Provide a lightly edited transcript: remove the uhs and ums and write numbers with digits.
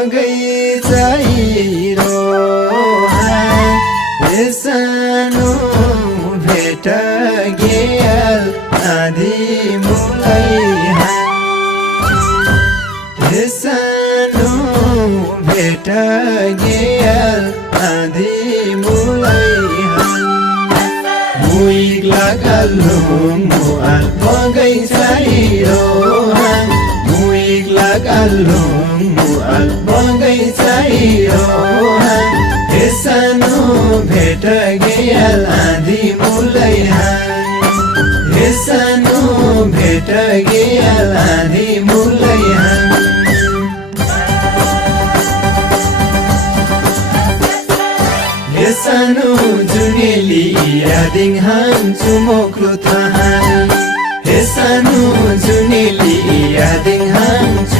बगैँचाइरो सानो भेट गेल आधी मुलै सानो भेट गेल आधी मुलै मुइग लागलो मुआल बगैँचाइरो मुइग लागलो मुआल बगैँचाइरो सानो भेट गेल आधी मुलै सानो भेट गेल आधी मुलै सानो जुनेली यादिङ हान्छु मोक्लो थाहा सानो जुनेली यादिङ हान्छु